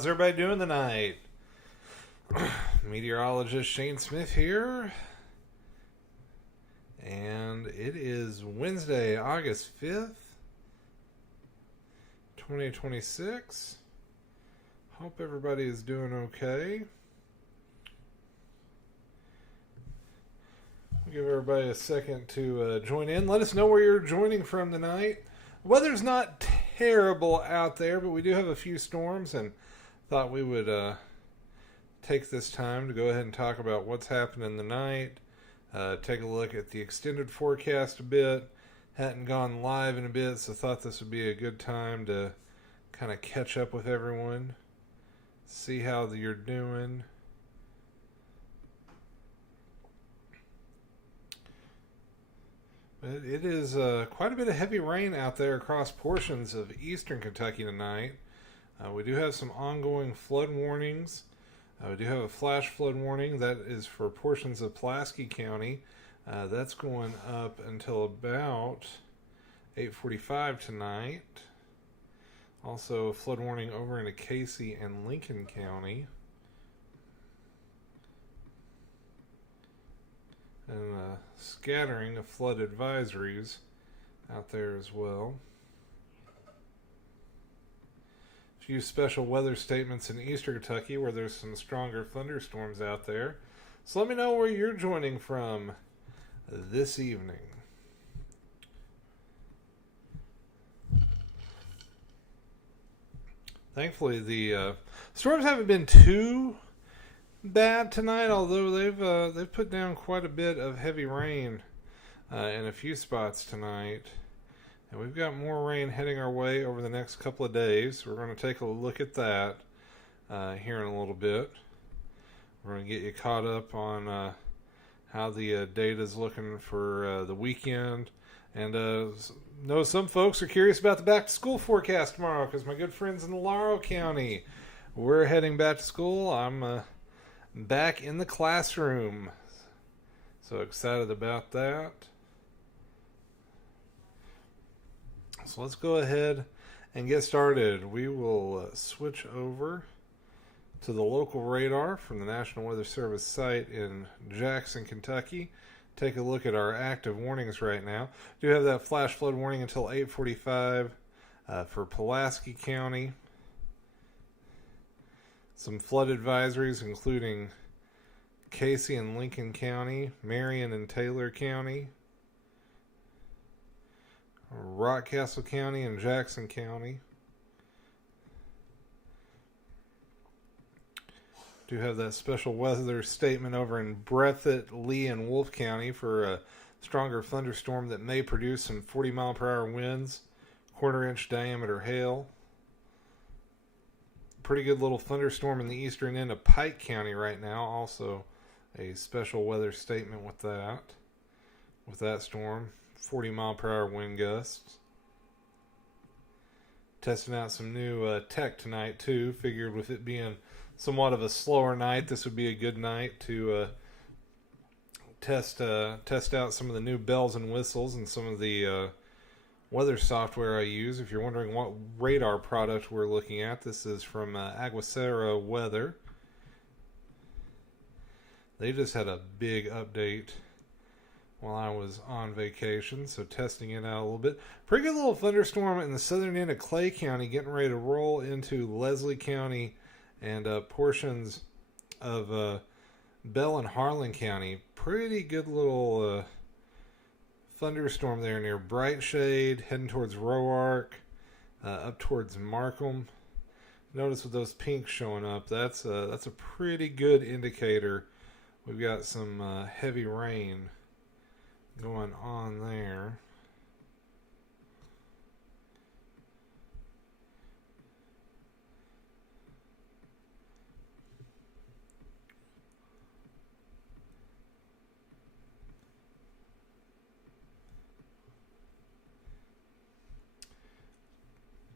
How's everybody doing tonight? Meteorologist Shane Smith here. And it is Wednesday, August 5th, 2026. Hope everybody is doing okay. I'll give everybody a second to join in. Let us know where you're joining from tonight. Weather's not terrible out there, but we do have a few storms, and thought we would take this time to go ahead and talk about what's happening tonight. Take a look at the extended forecast a bit. Hadn't gone live in a bit, so thought this would be a good time to kind of catch up with everyone. See how you're doing. It is quite a bit of heavy rain out there across portions of eastern Kentucky tonight. We do have some ongoing flood warnings. We do have a flash flood warning that is for portions of Pulaski County. That's going up until about 8:45 tonight. Also, a flood warning over into Casey and Lincoln County. And a scattering of flood advisories out there as well. A few special weather statements in eastern Kentucky where there's some stronger thunderstorms out there. So let me know where you're joining from this evening. Thankfully, the storms haven't been too bad tonight, although they've put down quite a bit of heavy rain in a few spots tonight, and we've got more rain heading our way over the next couple of days. We're going to take a look at that here in a little bit. We're going to get you caught up on how the data is looking for the weekend, and know some folks are curious about the back to school forecast tomorrow because my good friends in Laurel County, we're heading back to school. I'm back in the classroom. So excited about that. So let's go ahead and get started. We will switch over to the local radar from the National Weather Service site in Jackson, Kentucky. Take a look at our active warnings right now. We do have that flash flood warning until 8:45 for Pulaski County. Some flood advisories including Casey and Lincoln County, Marion and Taylor County, Rockcastle County and Jackson County. Do have that special weather statement over in Breathitt, Lee, and Wolfe County for a stronger thunderstorm that may produce some 40-mile-per-hour winds, quarter-inch diameter hail. Pretty good little thunderstorm in the eastern end of Pike County right now. Also a special weather statement with that storm. 40-mile-per-hour wind gusts. Testing out some new tech tonight too. Figured with it being somewhat of a slower night, this would be a good night to test out some of the new bells and whistles and some of the weather software I use. If you're wondering what radar product we're looking at, this is from Aguacera Weather. They just had a big update while I was on vacation, so testing it out a little bit. Pretty good little thunderstorm in the southern end of Clay County, getting ready to roll into Leslie County and portions of Bell and Harlan County. Pretty good little thunderstorm there near Bright Shade, heading towards Roark, up towards Markham. Notice with those pinks showing up, that's a pretty good indicator. We've got some heavy rain going on there.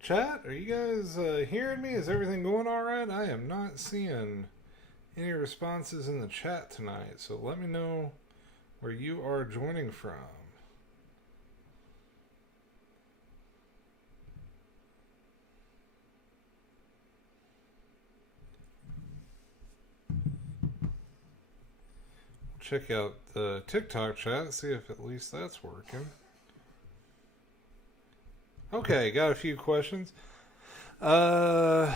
Chat, are you guys hearing me? Is everything going all right? I am not seeing any responses in the chat tonight, so let me know where you are joining from. check out the TikTok chat, see if at least that's working. Okay, got a few questions. Martinsville,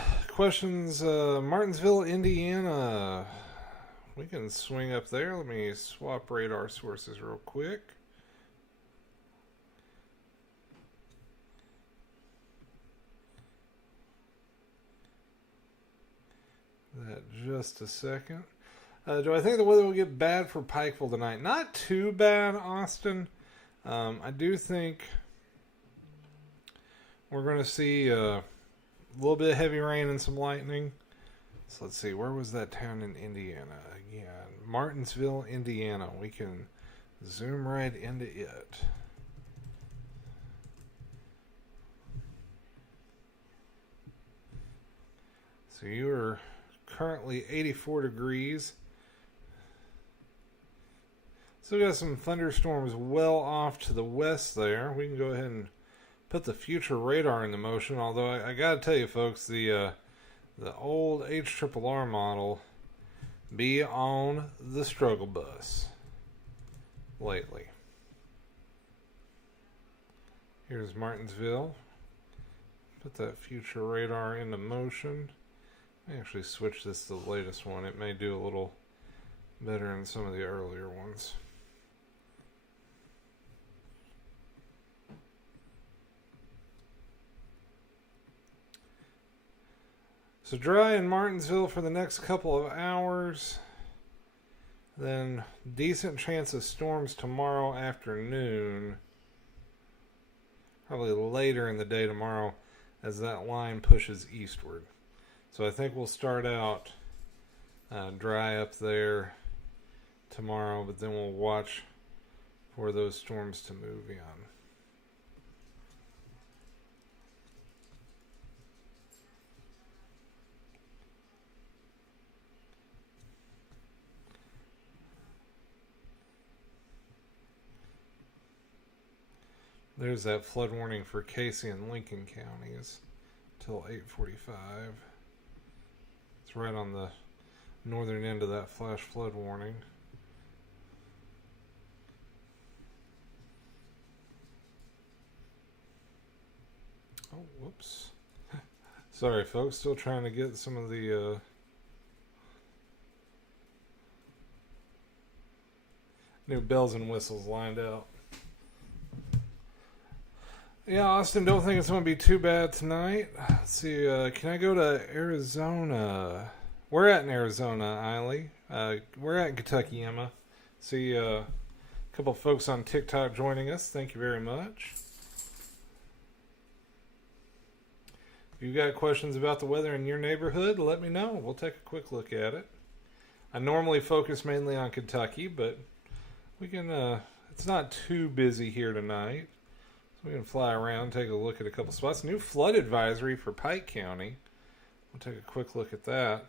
Indiana. We can swing up there. Let me swap radar sources real quick. That just a second. Do I think the weather will get bad for Pikeville tonight? Not too bad, Austin. I do think we're going to see a little bit of heavy rain and some lightning. So let's see, where was that town in Indiana? Again, Martinsville, Indiana. We can zoom right into it. So you are currently 84 degrees. Still got some thunderstorms well off to the west there. We can go ahead and put the future radar into motion. Although I got to tell you, folks, the old HRRR model be on the struggle bus lately. Here's Martinsville. Put that future radar into motion. I actually switch this to the latest one. It may do a little better than some of the earlier ones. So dry in Martinsville for the next couple of hours. Then decent chance of storms tomorrow afternoon. Probably later in the day tomorrow as that line pushes eastward. So I think we'll start out dry up there tomorrow, but then we'll watch for those storms to move in. There's that flood warning for Casey and Lincoln counties till 8:45. It's right on the northern end of that flash flood warning. Oh, whoops. Sorry, folks. Still trying to get some of the new bells and whistles lined out. Yeah, Austin, don't think it's going to be too bad tonight. Let's see, can I go to Arizona? We're at in Arizona, Eiley. We're at in Kentucky, Emma. See a couple folks on TikTok joining us. Thank you very much. If you've got questions about the weather in your neighborhood, let me know. We'll take a quick look at it. I normally focus mainly on Kentucky, but we can, it's not too busy here tonight. So we can fly around, take a look at a couple spots. New flood advisory for Pike County. We'll take a quick look at that.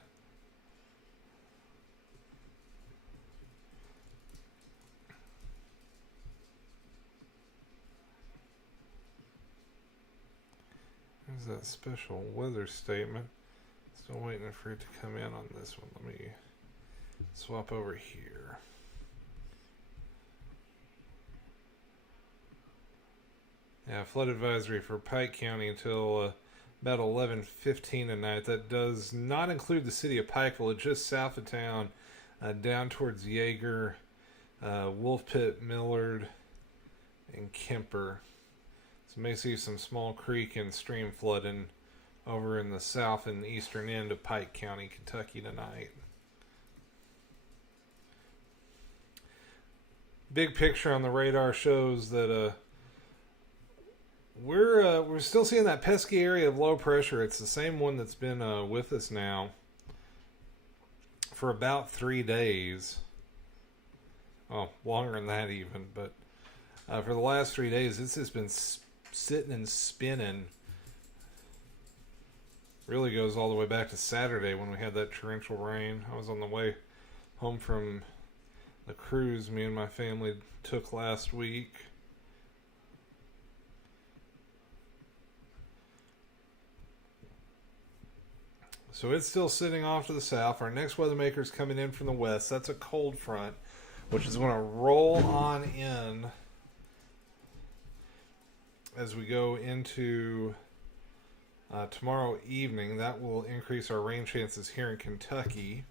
There's that special weather statement. Still waiting for it to come in on this one. Let me swap over here. Yeah, flood advisory for Pike County until about 11:15 tonight. That does not include the city of Pikeville. It's just south of town, down towards Yeager, Wolf Pit, Millard, and Kemper. So you may see some small creek and stream flooding over in the south and eastern end of Pike County, Kentucky tonight. Big picture on the radar shows that we're still seeing that pesky area of low pressure. It's the same one that's been with us now for about 3 days. Oh, longer than that even. But for the last 3 days, this has been sitting and spinning. Really goes all the way back to Saturday when we had that torrential rain. I was on the way home from the cruise me and my family took last week. So it's still sitting off to the south. Our next weather maker is coming in from the west. That's a cold front. which is going to roll on in as we go into tomorrow evening. That will increase our rain chances here in Kentucky.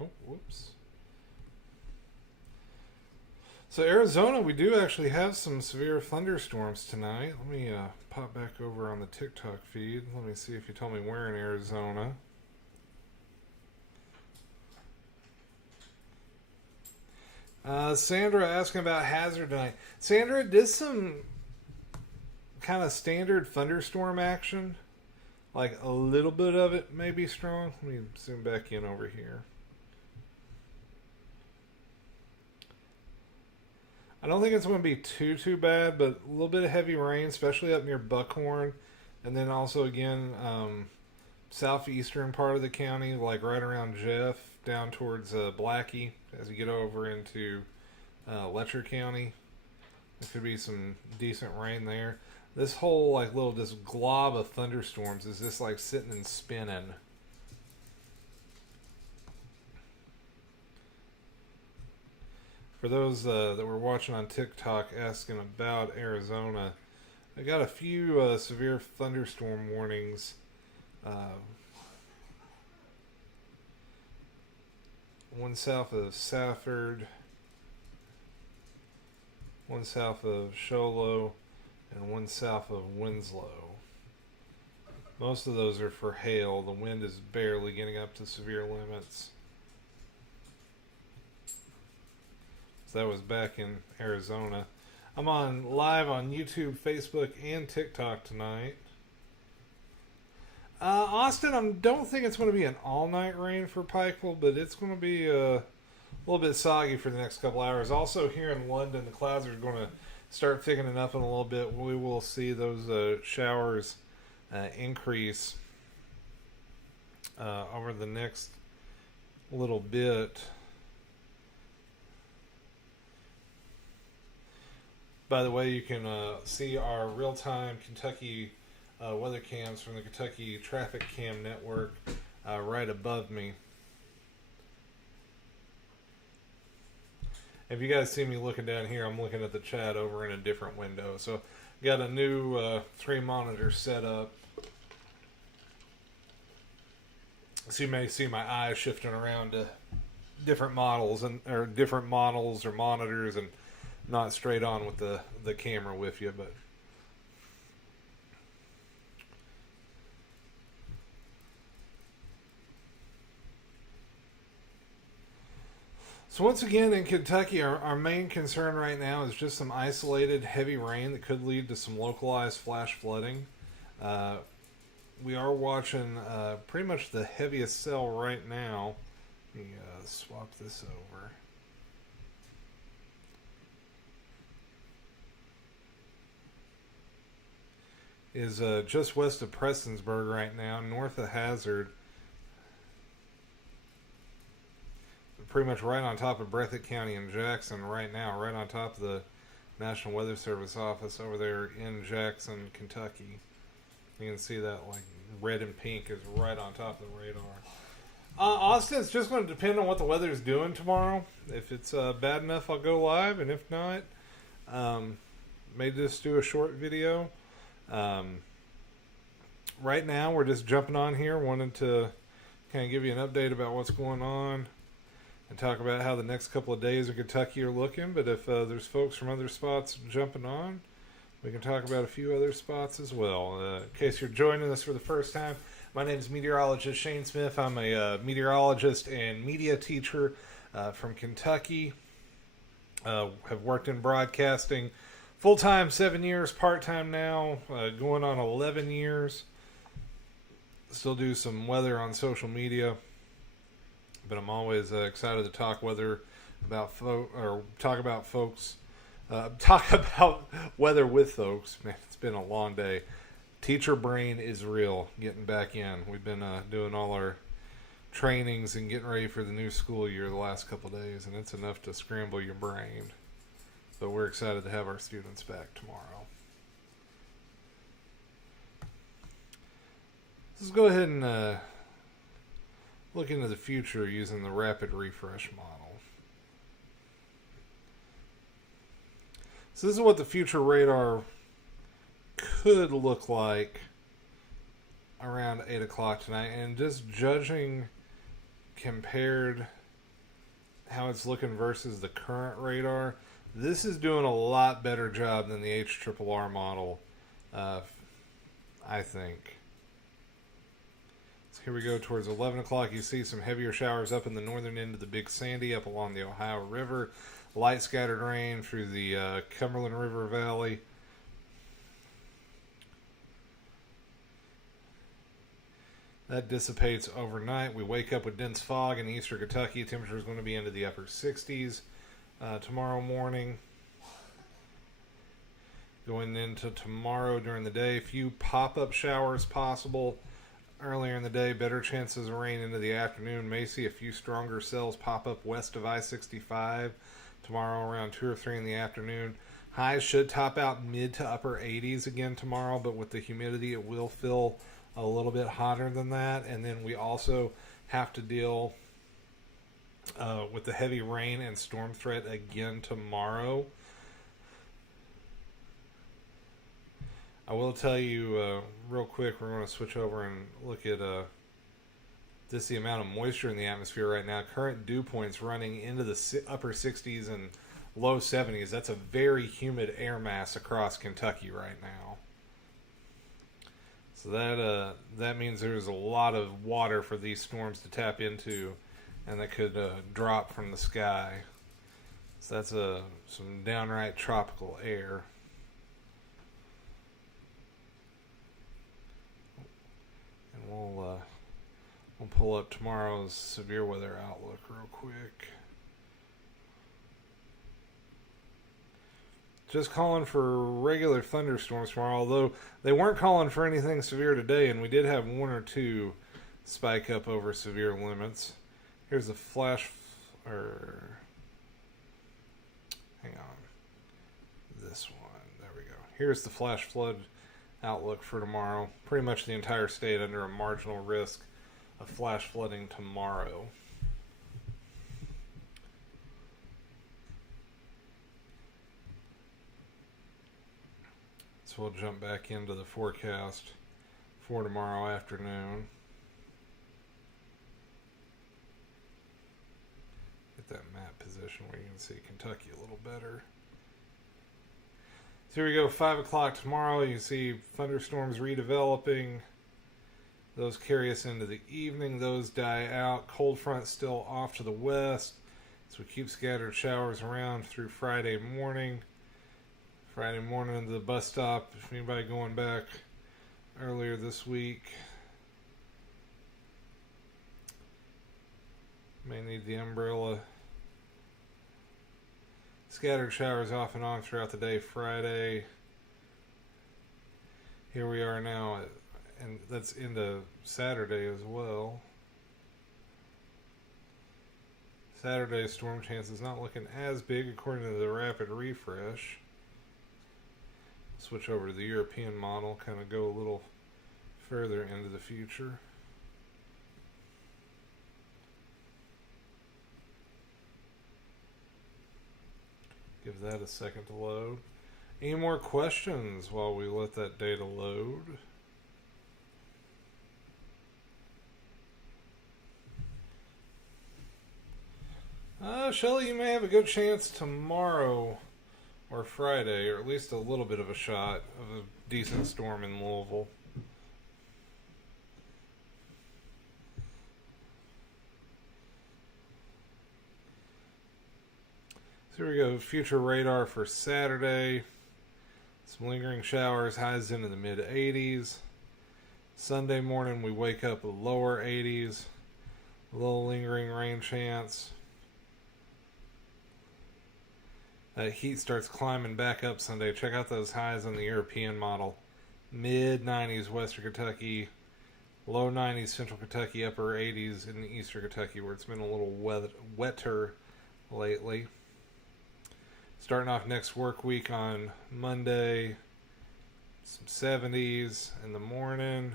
Oh, whoops. So Arizona, we do actually have some severe thunderstorms tonight. Let me pop back over on the TikTok feed. Let me see if you tell me where in Arizona. Sandra asking about hazard tonight. Sandra, did some kind of standard thunderstorm action? Like a little bit of it may be strong. Let me zoom back in over here. I don't think it's going to be too bad, but a little bit of heavy rain, especially up near Buckhorn. And then also, again, southeastern part of the county, like right around Jeff, down towards Blackie, as you get over into Letcher County. There could be some decent rain there. This whole, like, little, this glob of thunderstorms is just, like, sitting and spinning. For those that were watching on TikTok asking about Arizona, I got a few severe thunderstorm warnings. One south of Safford, one south of Show Low, and one south of Winslow. Most of those are for hail. The wind is barely getting up to severe limits. So that was back in Arizona. I'm on live on YouTube, Facebook, and TikTok tonight. Austin, I don't think it's going to be an all-night rain for Pikeville, but it's going to be a little bit soggy for the next couple hours. Also here in London, the clouds are going to start thickening up in a little bit. We will see those showers increase over the next little bit. By the way, you can see our real-time Kentucky weather cams from the Kentucky Traffic Cam Network right above me. If you guys see me looking down here, I'm looking at the chat over in a different window. So, got a new 3-monitor setup. So you may see my eyes shifting around to different models or different models or monitors, and not straight on with the camera with you, but so once again in Kentucky, our main concern right now is just some isolated heavy rain that could lead to some localized flash flooding. We are watching pretty much the heaviest cell right now. Let me swap this over. Is just west of Prestonsburg right now, north of Hazard. Pretty much right on top of Breathitt County and Jackson right now, right on top of the National Weather Service office over there in Jackson, Kentucky. You can see that like red and pink is right on top of the radar. Austin, it's just going to depend on what the weather is doing tomorrow. If it's bad enough, I'll go live, and if not, may just do a short video. Right now, we're just jumping on here, wanting to kind of give you an update about what's going on and talk about how the next couple of days in Kentucky are looking. But if there's folks from other spots jumping on, we can talk about a few other spots as well. In case you're joining us for the first time, my name is Meteorologist Shane Smith. I'm a meteorologist and media teacher from Kentucky. Have worked in broadcasting full-time 7 years, part-time now, going on 11 years. Still do some weather on social media, but I'm always excited to talk weather about talk about weather with folks. Man, it's been a long day. teacher brain is real. Getting back in. We've been doing all our trainings and getting ready for the new school year the last couple of days, and it's enough to scramble your brain. But we're excited to have our students back tomorrow. Let's go ahead and look into the future using the rapid refresh model. So this is what the future radar could look like around 8 o'clock tonight. And just judging compared how it's looking versus the current radar, this is doing a lot better job than the HRRR model, I think. So here we go towards 11 o'clock. You see some heavier showers up in the northern end of the Big Sandy, up along the Ohio River. Light scattered rain through the Cumberland River Valley. That dissipates overnight. We wake up with dense fog in eastern Kentucky. Temperature is going to be into the upper 60s tomorrow morning. Going into tomorrow during the day, few pop-up showers possible earlier in the day. Better chances of rain into the afternoon. May see a few stronger cells pop up west of I-65 tomorrow around 2 or 3 in the afternoon. Highs should top out mid to upper 80s again tomorrow, but with the humidity it will feel a little bit hotter than that. And then we also have to deal with the heavy rain and storm threat again tomorrow. I will tell you real quick, we're going to switch over and look at the amount of moisture in the atmosphere right now. Current dew points running into the upper 60s and low 70s. That's a very humid air mass across Kentucky right now. So that means there's a lot of water for these storms to tap into, and that could drop from the sky. So that's some downright tropical air. And we'll pull up tomorrow's severe weather outlook real quick. Just calling for regular thunderstorms tomorrow, although they weren't calling for anything severe today, and we did have 1 or 2 spike up over severe limits. Here's the hang on, this one, there we go. Here's the flash flood outlook for tomorrow. Pretty much the entire state under a marginal risk of flash flooding tomorrow. So we'll jump back into the forecast for tomorrow afternoon. Get that map position where you can see Kentucky a little better. So here we go, 5 o'clock tomorrow. You can see thunderstorms redeveloping. Those carry us into the evening. Those die out. Cold front still off to the west. So we keep scattered showers around through Friday morning. Friday morning to the bus stop, if anybody going back earlier this week. May need the umbrella. Scattered showers off and on throughout the day Friday. Here we are now, and that's into Saturday as well. Saturday's storm chances not looking as big according to the rapid refresh. Switch over to the European model, kind of go a little further into the future. Give that a second to load. Any more questions while we let that data load? Shelley, you may have a good chance tomorrow or Friday, or at least a little bit of a shot of a decent storm in Louisville. So here we go, future radar for Saturday. Some lingering showers, highs into the mid 80s. Sunday morning we wake up with lower 80s. A little lingering rain chance. That heat starts climbing back up Sunday. Check out those highs on the European model. mid 90s Western Kentucky, low 90s Central Kentucky, upper 80s in Eastern Kentucky, where it's been a little wetter lately. Starting off next work week on Monday, some 70s in the morning.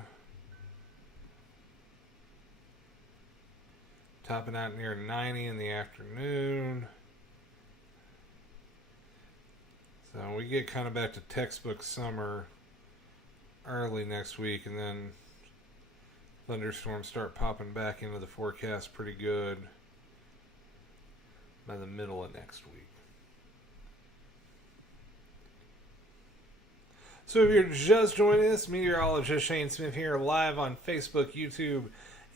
Topping out near 90 in the afternoon. So we get kind of back to textbook summer early next week, and then thunderstorms start popping back into the forecast pretty good by the middle of next week. So if you're just joining us, Meteorologist Shane Smith here, live on Facebook, YouTube,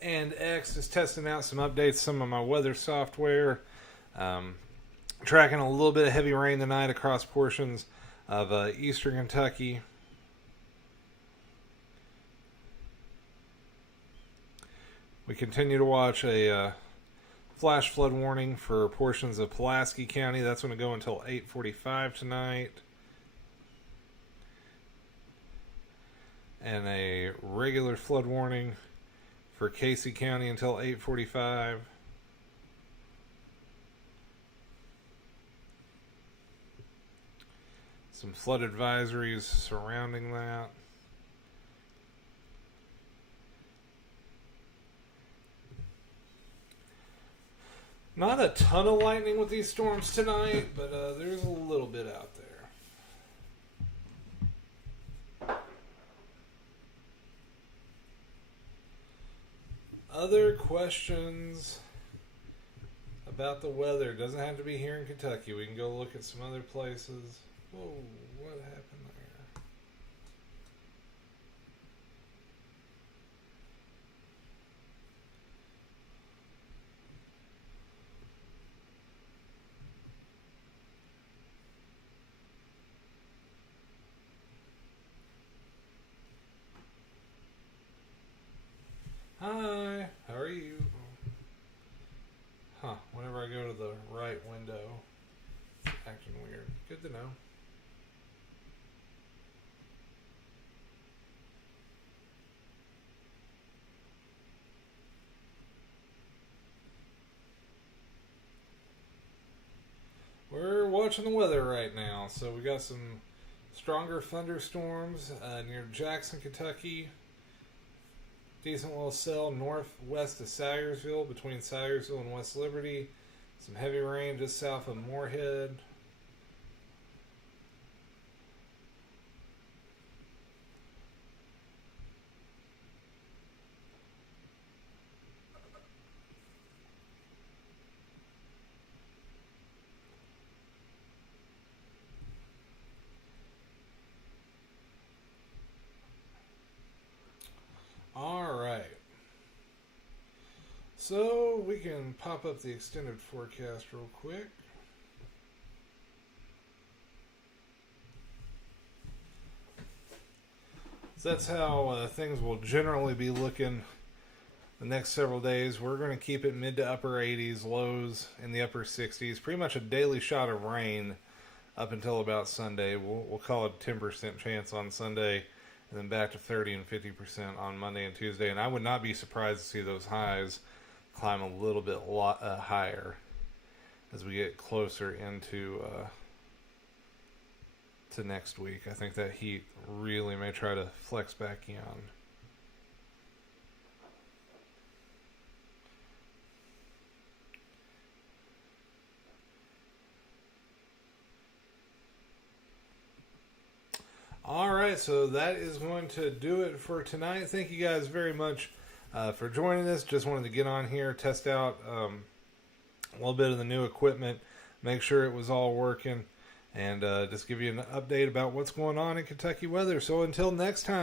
and X, just testing out some updates, some of my weather software. Tracking a little bit of heavy rain tonight across portions of Eastern Kentucky. We continue to watch a flash flood warning for portions of Pulaski County. That's going to go until 8:45 tonight. And a regular flood warning for Casey County until 8:45. Some flood advisories surrounding that. Not a ton of lightning with these storms tonight, but there's a little bit out there. Other questions about the weather? Doesn't have to be here in Kentucky. We can go look at some other places. Whoa, what happened there? Hi, how are you? Whenever I go to the right window, it's acting weird. Good to know. We're watching the weather right now. So we got some stronger thunderstorms near Jackson, Kentucky. Decent little cell northwest of Salyersville, between Salyersville and West Liberty. Some heavy rain just south of Moorhead. So we can pop up the extended forecast real quick. So that's how things will generally be looking the next several days. We're going to keep it mid to upper 80s, lows in the upper 60s. Pretty much a daily shot of rain up until about Sunday. We'll call it a 10% chance on Sunday, and then back to 30 and 50% on Monday and Tuesday. And I would not be surprised to see those highs climb a little bit higher as we get closer into to next week. I think that heat really may try to flex back in. All right, so that is going to do it for tonight. Thank you guys very much for joining us. Just wanted to get on here, test out a little bit of the new equipment, make sure it was all working, and just give you an update about what's going on in Kentucky weather. So until next time.